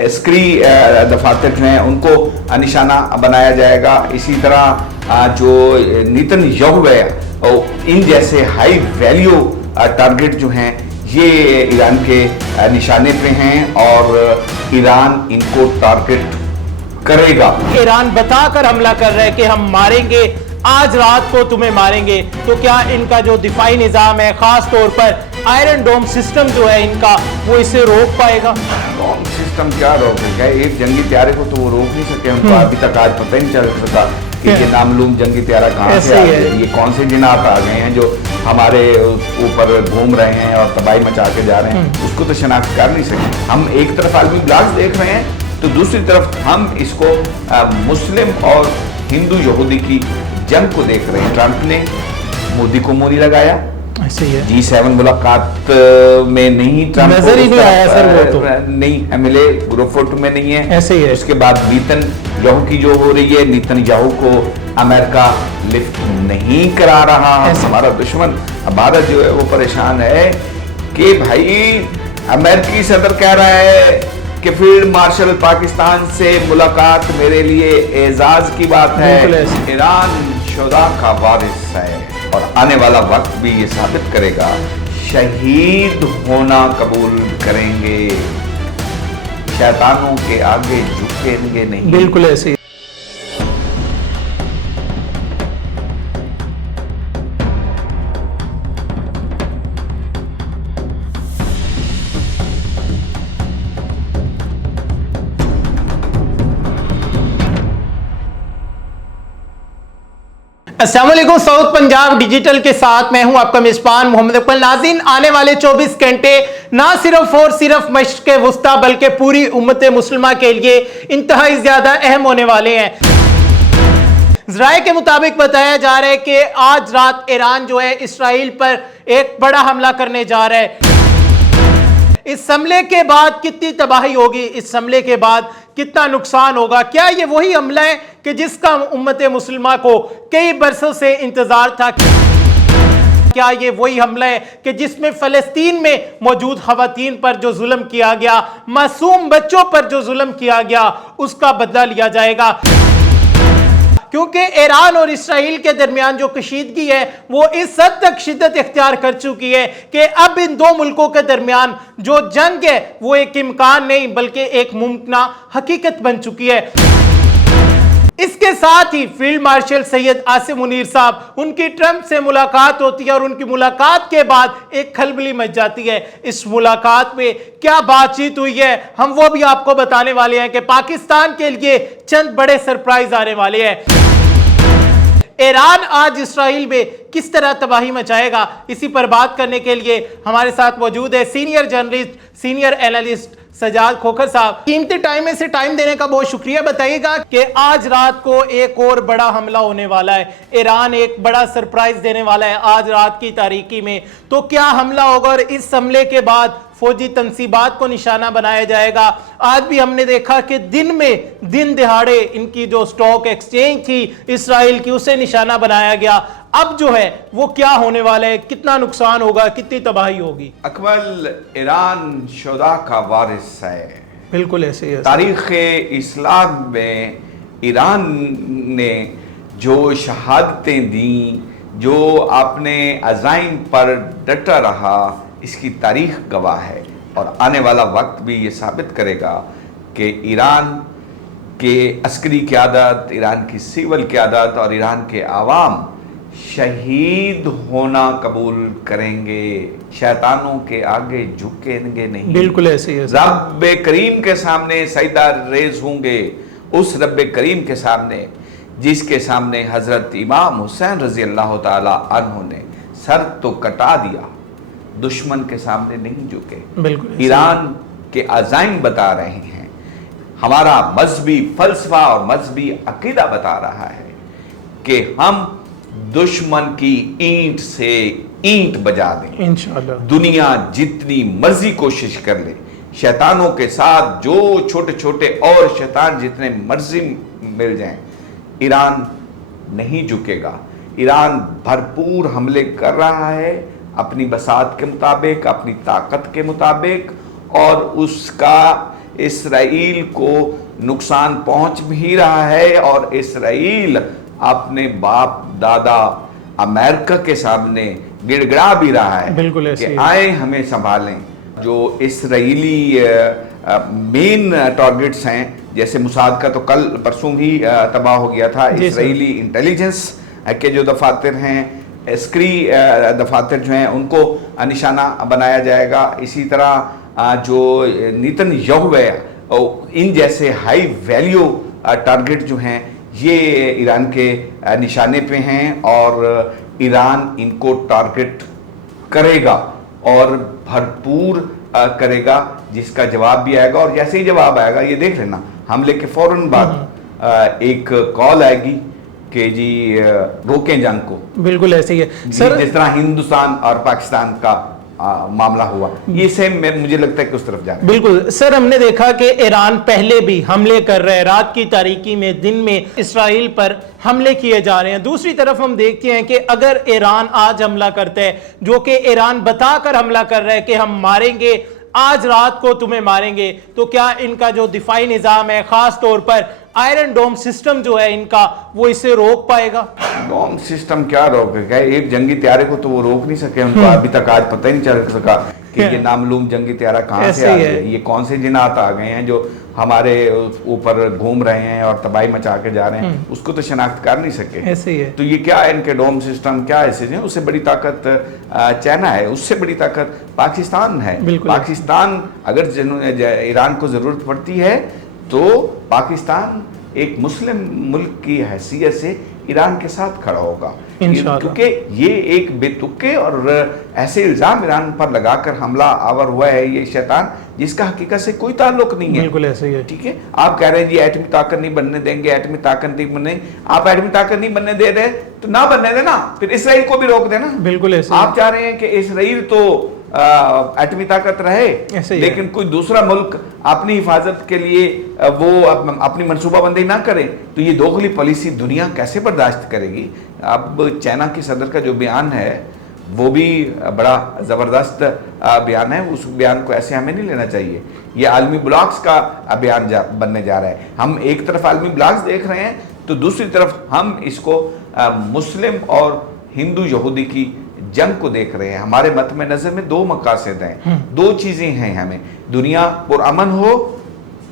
अस्करी दफातर जो हैं उनको निशाना बनाया जाएगा। इसी तरह जो नेतन्याहू है इन जैसे हाई वैल्यू टारगेट जो हैं ये ईरान के निशाने पे हैं और ईरान इनको टारगेट करेगा। ईरान बताकर हमला कर रहा है कि हम मारेंगे, आज रात को तुम्हें मारेंगे। तो क्या इनका जो दिफाई निजाम है, खास तौर पर आयरन डोम सिस्टम जो है इनका, वो इसे रोक पाएगा? डोम सिस्टम क्या रोकेगा? एक जंगी त्यारे को तो वो रोक नहीं सके। उनको अभी तक आज पता ही नहीं चल सका कि ये नामलूम जंगी त्यारा कहाँ से आ गए, ये कौन से जिन्नात आ गए हैं जो हमारे ऊपर घूम रहे हैं और तबाही मचा के जा रहे हैं, उसको तो शनाख्त कर नहीं सके। हम एक तरफ आलमी ब्लास्ट देख रहे हैं तो दूसरी तरफ हम इसको मुस्लिम और हिंदू यहूदी की जंग को देख रहे हैं। ट्रंप ने मोदी को मोरी लगाया, ऐसे ही है। G7 मुलाकात में नहीं, ट्रंप नजर ही नहीं आया सर, वो तो नहीं MLA ग्रुप में नहीं है, ऐसे ही है। उसके बाद नेतन्याहू की जो हो रही है, नेतन्याहू को अमेरिका लिफ्ट नहीं करा रहा। हमारा दुश्मन भारत जो है वो परेशान है कि भाई अमेरिकी सदर कह रहा है कि फील्ड मार्शल पाकिस्तान से मुलाकात मेरे लिए एजाज की बात है। ईरान शुदा का वारिस है और आने वाला वक्त भी ये साबित करेगा, शहीद होना कबूल करेंगे, शैतानों के आगे झुकेंगे नहीं। बिल्कुल ऐसे ही। अस्सलामुअलैकुम, साउथ पंजाब डिजिटल के साथ मैं हूं आपका मेजबान मोहम्मद इकबाल। नाज़रीन, आने वाले 24 घंटे ना सिर्फ और सिर्फ मशरिक़ वुस्ता बल्कि पूरी उम्मत मुस्लिमा के लिए इंतहाई ज्यादा अहम होने वाले हैं। ज़राए के मुताबिक बताया जा रहा है कि आज रात ईरान जो है इसराइल पर एक बड़ा हमला करने जा रहा है। इस हमले के बाद कितनी तबाही होगी, इस हमले के बाद कितना नुकसान होगा? क्या ये वही हमला है कि जिसका उम्मत मुस्लिमा को कई बरसों से इंतजार था? क्या ये वही हमला है कि जिसमें फलस्तीन में मौजूद खवातीन पर जो जुल्म किया गया, मासूम बच्चों पर जो जुल्म किया गया, उसका बदला लिया जाएगा? क्योंकि ईरान और इसराइल के दरमियान जो कशीदगी है वो इस हद तक शिद्दत इख्तियार कर चुकी है कि अब इन दो मुल्कों के दरमियान जो जंग है वो एक इम्कान नहीं बल्कि एक मुमकिन हकीकत बन चुकी है। इसके साथ ही फील्ड मार्शल सैयद आसिम मुनीर साहब, उनकी ट्रंप से मुलाकात होती है और उनकी मुलाकात के बाद एक खलबली मच जाती है। इस मुलाकात में क्या बातचीत हुई है हम वो भी आपको बताने वाले हैं कि पाकिस्तान के लिए चंद बड़े सरप्राइज आने वाले हैं। ईरान आज इसराइल में किस तरह तबाही मचाएगा, इसी पर बात करने के लिए हमारे साथ मौजूद है senior journalist, senior analyst Sajjad Khokhar साहब। कीमती टाइम में से टाइम देने का बहुत शुक्रिया। बताइएगा कि आज रात को एक और बड़ा हमला होने वाला है, ईरान एक बड़ा सरप्राइज देने वाला है आज रात की तारीकी में। तो क्या हमला होगा और इस हमले के बाद फौजी तनसीबात को निशाना बनाया जाएगा? आज भी हमने देखा कि दिन दिहाड़े इनकी जो स्टॉक एक्सचेंज थी इसराइल की, उसे निशाना बनाया गया। अब जो है वो क्या होने वाला है, कितना नुकसान होगा, कितनी तबाही होगी? अकबल, ईरान शुदा का वारिस है। बिल्कुल ऐसे ही है। तारीख़ इस्लाम में ईरान ने जो शहादतें दी, जो अपने अज़ाइम पर डटा रहा, इसकी तारीख गवाह है और आने वाला वक्त भी ये साबित करेगा कि ईरान के अस्करी क़यादत, ईरान की सिविल क़यादत और ईरान के आवाम शहीद होना कबूल करेंगे, शैतानों के आगे झुकेंगे नहीं। बिल्कुल ऐसे ही है। रब्बे करीम के सामने सजदा रेज होंगे, उस रब्बे करीम के सामने जिसके सामने हजरत इमाम हुसैन रजी अल्लाह ताला अन्हु ने सर तो कटा दिया, दुश्मन के सामने नहीं झुके। बिल्कुल ईरान के अज़ाइम बता रहे हैं, हमारा मजहबी फलसफा और मजहबी अकीदा बता रहा है कि हम दुश्मन की ईंट से ईंट बजा दें इंशाअल्लाह। दुनिया जितनी मर्जी कोशिश कर ले, शैतानों के साथ जो छोटे छोटे और शैतान जितने मर्जी मिल जाएं, ईरान नहीं झुकेगा। ईरान भरपूर हमले कर रहा है अपनी बसात के मुताबिक, अपनी ताकत के मुताबिक, और उसका इसराइल को नुकसान पहुंच भी रहा है और इसराइल अपने बाप दादा अमेरिका के सामने गिड़गिड़ा भी रहा है बिल्कुल ऐसे कि ही। आए हमें संभालें। जो इसराइली मेन टारगेट्स हैं, जैसे मुसाद का तो कल परसों ही तबाह हो गया था। जी सर। इसराइली इंटेलिजेंस के जो दफातर हैं, स्क्री दफातर जो हैं, उनको निशाना बनाया जाएगा। इसी तरह जो नीतन यहू है, इन जैसे हाई वैल्यू टारगेट जो हैं ये ईरान के निशाने पे हैं और ईरान इनको टारगेट करेगा और भरपूर करेगा, जिसका जवाब भी आएगा। और जैसे ही जवाब आएगा, ये देख लेना, हमले के फौरन बाद एक कॉल आएगी कि जी रोकें जंग को। बिल्कुल ऐसे ही है सर। जिस तरह हिंदुस्तान और पाकिस्तान का मामला हुआ, ये सेम मुझे लगता है कि उस तरफ जा रहा है। बिल्कुल सर, हमने देखा कि ईरान पहले भी हमले कर रहे हैं, रात की तारीकी में, दिन में इसराइल पर हमले किए जा रहे हैं। दूसरी तरफ हम देखते हैं कि अगर ईरान आज हमला करता है, जो कि ईरान बताकर हमला कर रहा है कि हम मारेंगे, आज रात को तुम्हें मारेंगे, तो क्या इनका जो दिफाई निजाम है, खास तौर पर आयरन डोम सिस्टम जो है इनका, वो इसे रोक पाएगा? डोम सिस्टम क्या रोकेगा? एक जंगी त्यारे को तो वो रोक नहीं सके। उनको अभी तक आज पता ही नहीं चल सका कि ये नामलूम जंगी त्यारा कहाँ से आ गया, ये कौन से जिन्नात आ गए हैं जो हमारे ऊपर घूम रहे हैं और तबाही मचा के जा रहे हैं, उसको तो शनाख्त कर नहीं सके। ऐसे ही है। तो ये क्या है इनके डोम सिस्टम, क्या ऐसे हैं? उससे बड़ी ताकत चाइना है, उससे बड़ी ताकत पाकिस्तान है। पाकिस्तान अगर ईरान को जरूरत पड़ती है तो पाकिस्तान एक मुस्लिम मुल्क की हैसियत से ईरान के साथ खड़ा होगा, क्योंकि ये एक बेतुके और ऐसे इल्जाम ईरान पर लगाकर हमला आवर हुआ है ये शैतान, जिसका हकीकत से कोई ताल्लुक नहीं है। बिल्कुल ऐसे ही है। ठीक है, आप कह रहे हैं जी एटमी ताकत नहीं बनने देंगे, एटमी ताकत नहीं बनने, आप एटमी ताकत नहीं बनने दे रहे तो ना बनने देना, फिर इसराइल को भी रोक देना। बिल्कुल ऐसे। आप चाह रहे हैं कि इसराइल तो एटमी ताकत रहे, लेकिन कोई दूसरा मुल्क अपनी हिफाजत के लिए वो अपनी मनसूबाबंदी ना करे, तो ये दोगली पॉलिसी दुनिया कैसे बर्दाश्त करेगी? अब चाइना के सदर का जो बयान है वो भी बड़ा ज़बरदस्त बयान है, उस बयान को ऐसे हमें नहीं लेना चाहिए। ये आलमी ब्लॉक्स का बयान बनने जा रहा है। हम एक तरफ आलमी ब्लॉक्स देख रहे हैं तो दूसरी तरफ हम इसको मुस्लिम और हिंदू यहूदी की जंग को देख रहे हैं। हमारे मत में नजर में दो मकासद हैं, दो चीजें हैं हमें, दुनिया पुरअमन हो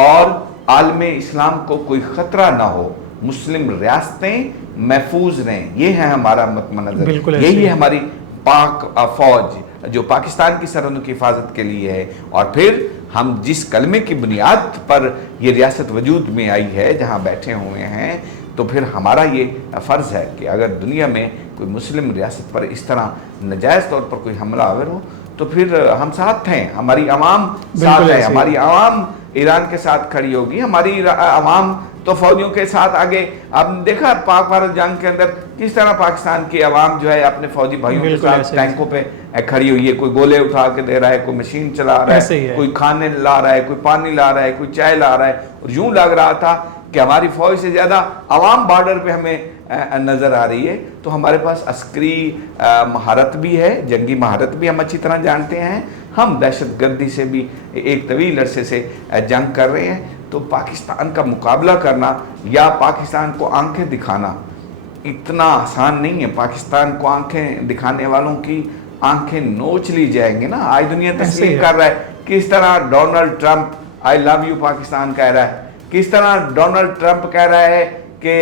और आलमे इस्लाम को कोई खतरा ना हो, मुस्लिम रियासतें महफूज रहें, ये है हमारा मत में नजर। यही है हमारी पाक फौज जो पाकिस्तान की सरहदों की हिफाजत के लिए है। और फिर हम जिस कलमे की बुनियाद पर ये रियासत वजूद में आई है, जहाँ बैठे हुए हैं, तो फिर हमारा ये फ़र्ज़ है कि अगर दुनिया में कोई मुस्लिम रियासत पर इस तरह नाजायज़ तौर पर कोई हमला आवर हो तो फिर हम साथ हैं, हमारी आवाम साथ है, हमारी आवाम ईरान के साथ खड़ी होगी, हमारी आवाम तो फौजियों के साथ आगे। आपने देखा पाक भारत जंग के अंदर किस तरह पाकिस्तान की आवाम जो है अपने फौजी भाइयों के साथ टैंकों पे खड़ी हुई है, कोई गोले उठा के दे रहा है, कोई मशीन चला रहा है, कोई खाने ला रहा है, कोई पानी ला रहा है, कोई चाय ला रहा है। और यूं लग रहा था कि हमारी फौज से ज्यादा आवाम बॉर्डर पे हमें नजर आ रही है। तो हमारे पास अस्करी महारत भी है, जंगी महारत भी हम अच्छी तरह जानते हैं, हम दहशतगर्दी से भी एक तवील अरसे से जंग कर रहे हैं। तो पाकिस्तान का मुकाबला करना या पाकिस्तान को आंखें दिखाना इतना आसान नहीं है। पाकिस्तान को आंखें दिखाने वालों की आंखें नोच ली जाएंगे ना। आज दुनिया तस्लीम कर रहा है किस तरह Donald Trump I love you Pakistan कह रहा है, किस तरह डोनाल्ड ट्रंप कह रहा है कि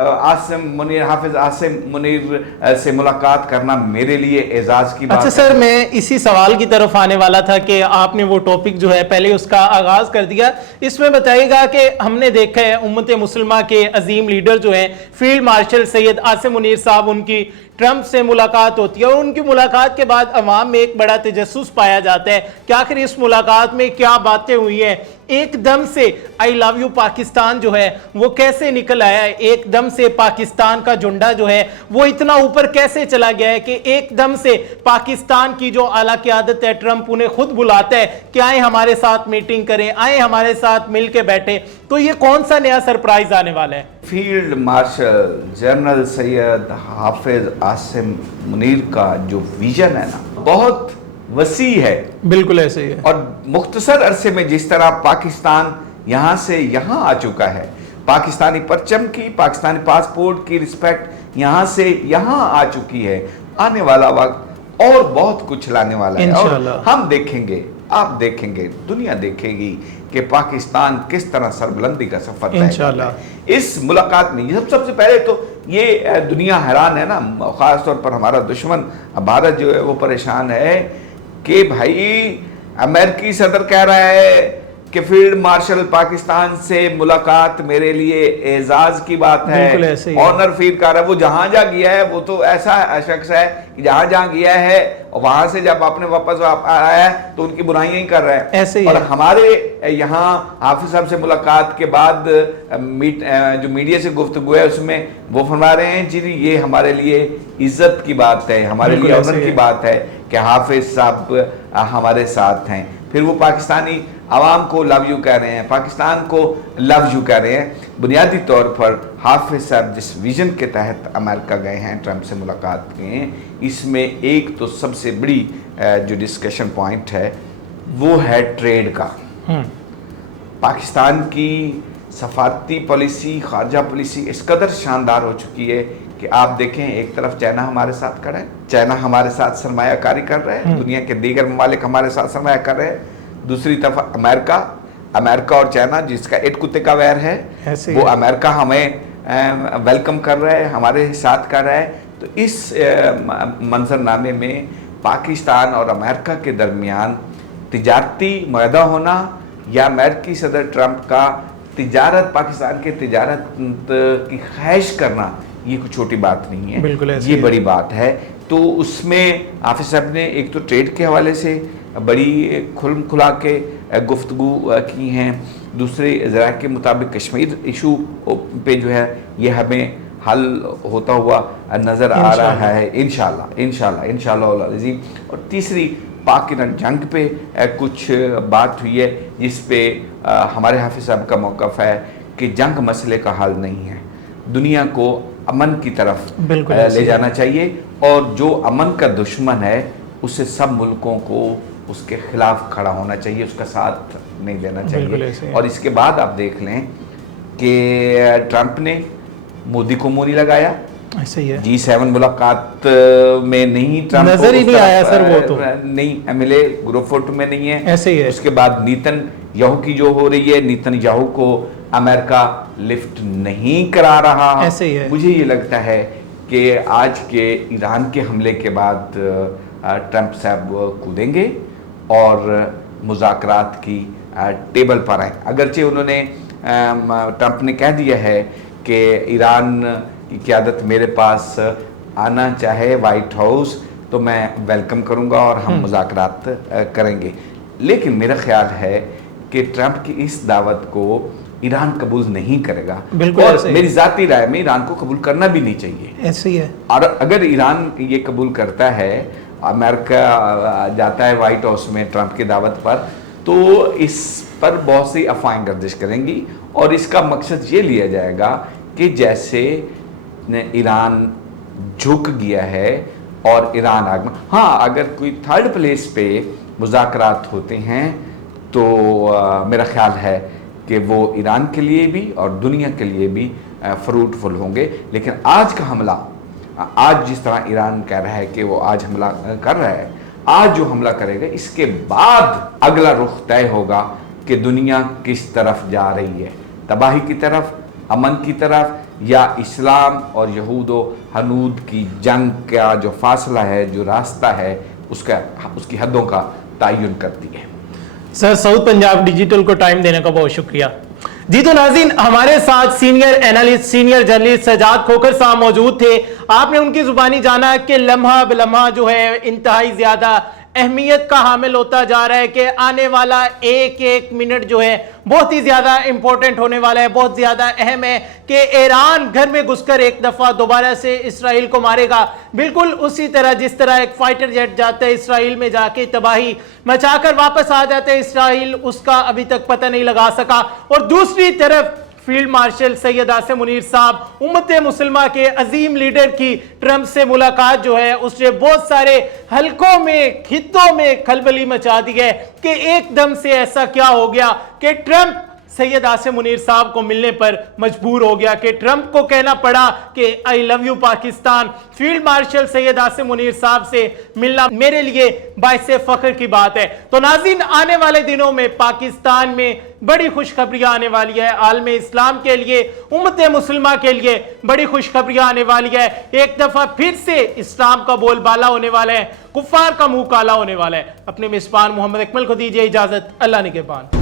आसिम मुनीर, हाफिज आसिम मुनीर से मुलाकात करना मेरे लिए एजाज की बात। अच्छा सर, मैं इसी सवाल की तरफ आने वाला था कि आपने वो टॉपिक जो है पहले उसका आगाज कर दिया। इसमें बताइएगा कि हमने देखा है उम्मत मुसलमा के अजीम लीडर जो हैं फील्ड मार्शल सैयद आसिम मुनीर साहब, उनकी ट्रंप से मुलाकात होती है और उनकी मुलाकात के बाद अवाम में एक बड़ा तजस्सुस पाया जाता है कि आखिर इस मुलाकात में क्या बातें हुई हैं। एकदम से आई लव यू पाकिस्तान जो है वो कैसे निकल आया है, एकदम से पाकिस्तान का झंडा जो है वो इतना ऊपर कैसे चला गया है कि एकदम से पाकिस्तान की जो आला क़यादत है, ट्रंप उन्हें खुद बुलाता है कि आए हमारे साथ मीटिंग करें, आए हमारे साथ मिल के बैठे। तो ये कौन सा नया सरप्राइज आने वाला है? फील्ड मार्शल जनरल सैयद हाफिज आसिम मुनीर का जो विजन है ना, बहुत वसी है। बिल्कुल ऐसे ही है। और मुख्तसर अरसे में जिस तरह पाकिस्तान यहां से यहां आ चुका है, पाकिस्तानी परचम की, पाकिस्तानी पासपोर्ट की रिस्पेक्ट यहां से यहां आ चुकी है, आने वाला वक्त और बहुत कुछ लाने वाला है। और हम देखेंगे, आप देखेंगे, दुनिया देखेगी कि पाकिस्तान किस तरह सरबुलंदी का सफर तय करता है इस मुलाकात में। सबसे पहले तो ये दुनिया हैरान है ना, खास तौर पर हमारा दुश्मन भारत जो है वो परेशान है कि भाई अमेरिकी सदर कह रहा है कि फील्ड मार्शल पाकिस्तान से मुलाकात मेरे लिए एजाज की बात है, ऑनर फील कर रहा है। वो जहां जा गया है वो तो ऐसा शख्स है कि जहां जहां गया है और वहां से जब आपने वापस आया है तो उनकी बुराइयां ही कर रहा है। ऐसे ही और है। हमारे यहाँ हाफिज साहब से मुलाकात के बाद जो मीडिया से गुफ्तगू है उसमें वो फरमा रहे हैं जी ये हमारे लिए इज्जत की बात है, हमारे लिए ऑनर की बात है कि हाफिज साहब हमारे साथ हैं। फिर वो पाकिस्तानी आवाम को लव यू कह रहे हैं, पाकिस्तान को लव यू कह रहे हैं। बुनियादी तौर पर हाफिज साहब जिस विजन के तहत अमेरिका गए हैं, ट्रंप से मुलाकात किए हैं, इसमें एक तो सबसे बड़ी जो डिस्कशन पॉइंट है वो है ट्रेड का। पाकिस्तान की सफारती पॉलिसी, खारजा पॉलिसी इस कदर शानदार हो चुकी है कि आप देखें, एक तरफ चाइना हमारे साथ खड़ा है, चाइना हमारे साथ सरमायाकारी कर रहे हैं, दुनिया के दीगर ममालिक हमारे साथ सरमाया कर रहे हैं। दूसरी तरफ अमेरिका और चाइना जिसका एक कुत्ते का वैर है, वो अमेरिका हमें वेलकम कर रहा है, हमारे साथ कर रहा है। तो इस मंजरनामे में पाकिस्तान और अमेरिका के दरमियान तिजारती मुआहदा होना या अमेरिकी सदर ट्रंप का तिजारत, पाकिस्तान के तिजारत की ख्वाहिश करना, ये कोई छोटी बात नहीं है, बिल्कुल ये बड़ी बात है। तो उसमें हाफिज साहब ने एक तो ट्रेड के हवाले से बड़ी खुल खुला के गुफ्तगू की हैं, दूसरे ज़रा के मुताबिक कश्मीर इशू पे जो है ये हमें हल होता हुआ नज़र आ रहा है इंशाल्लाह अज़ीम। और तीसरी पाक ईरान जंग पे कुछ बात हुई है जिस पे हमारे हाफिज साहब का मौक़िफ़ है कि जंग मसले का हल नहीं है, दुनिया को अमन की तरफ ले जाना चाहिए और जो अमन का दुश्मन है उसे सब मुल्कों को उसके खिलाफ खड़ा होना चाहिए, उसका साथ नहीं देना चाहिए। और इसके बाद आप देख लें कि ट्रंप ने मोदी को मुंह नहीं लगाया, ऐसे ही है। G7 मुलाकात में नहीं, ट्रंप नजर ही नहीं आया सर, वो तो नहीं मिले, ग्रुप फोटो में नहीं है, ऐसे ही है। उसके बाद नीतन याहू की जो हो रही है, नीतन याहू को अमेरिका लिफ्ट नहीं करा रहा। ऐसे ही है। मुझे ये लगता है कि आज के ईरान के हमले के बाद ट्रंप साहब कूदेंगे और मुज़ाकरात की टेबल पर आए। अगरचे उन्होंने ट्रंप ने कह दिया है कि ईरान की क़यादत मेरे पास आना चाहे वाइट हाउस तो मैं वेलकम करूंगा और हम मुज़ाकरात करेंगे, लेकिन मेरा ख्याल है कि ट्रंप की इस दावत को ईरान कबूल नहीं करेगा। और मेरी ज़ाती राय में ईरान को कबूल करना भी नहीं चाहिए, ऐसे ही है। और अगर ईरान ये कबूल करता है, अमेरिका जाता है वाइट हाउस में ट्रंप की दावत पर, तो इस पर बहुत सी अफवाहें गर्दिश करेंगी और इसका मकसद ये लिया जाएगा कि जैसे ईरान झुक गया है और ईरान आगे। हाँ, अगर कोई थर्ड प्लेस पे मुज़ाकरात होते हैं तो मेरा ख्याल है कि वो ईरान के लिए भी और दुनिया के लिए भी फ्रूटफुल होंगे। लेकिन आज का हमला, आज जिस तरह ईरान कह रहा है कि वो आज हमला कर रहा है, आज जो हमला करेगा इसके बाद अगला रुख तय होगा कि दुनिया किस तरफ जा रही है, तबाही की तरफ, अमन की तरफ, या इस्लाम और यहूद हनूद की जंग का जो फासला है, जो रास्ता है, उसकी हदों का तयन करती है। सर, साउथ पंजाब डिजिटल को टाइम देने का बहुत शुक्रिया जी। तो नाज़रीन, हमारे साथ सीनियर analyst, senior journalist Sajjad Khokhar साहब मौजूद थे। आपने उनकी जुबानी जाना कि लम्हा बिलम्हा जो है इंतहाई ज्यादा अहमियत का हामिल होता जा रहा है, कि आने वाला एक एक मिनट जो है बहुत ही ज्यादा इंपॉर्टेंट होने वाला है, बहुत ज्यादा अहम है कि ईरान घर में घुसकर एक दफा दोबारा से इसराइल को मारेगा, बिल्कुल उसी तरह जिस तरह एक फाइटर जेट जाता है इसराइल में, जाके तबाही मचाकर वापस आ जाता है इसराइल, उसका अभी तक पता नहीं लगा सका। और दूसरी तरफ फील्ड मार्शल सैयद आसिम मुनीर साहब उम्मत मुसलमा के अजीम लीडर की ट्रंप से मुलाकात जो है उसने बहुत सारे हलकों में खित्तों में खलबली मचा दी है कि एकदम से ऐसा क्या हो गया कि ट्रंप सैयद आसिम मुनीर साहब को मिलने पर मजबूर हो गया, कि ट्रंप को कहना पड़ा कि I love you Pakistan. Field marshal Syed Asim Munir साहब से मिलना मेरे लिए बाइसे फख्र की बात है। तो नाज़रीन, आने वाले दिनों में पाकिस्तान में बड़ी खुशखबरियां आने वाली है, आलमे इस्लाम के लिए, उम्मत मुसलिमा के लिए बड़ी खुशखबरियां आने वाली है। एक दफा फिर से इस्लाम का बोलबाला होने वाला है, कुफ्फार का मुंह काला होने वाला है। अपने मेजबान मोहम्मद अकमल को दीजिए इजाजत। अल्लाह निगहबान।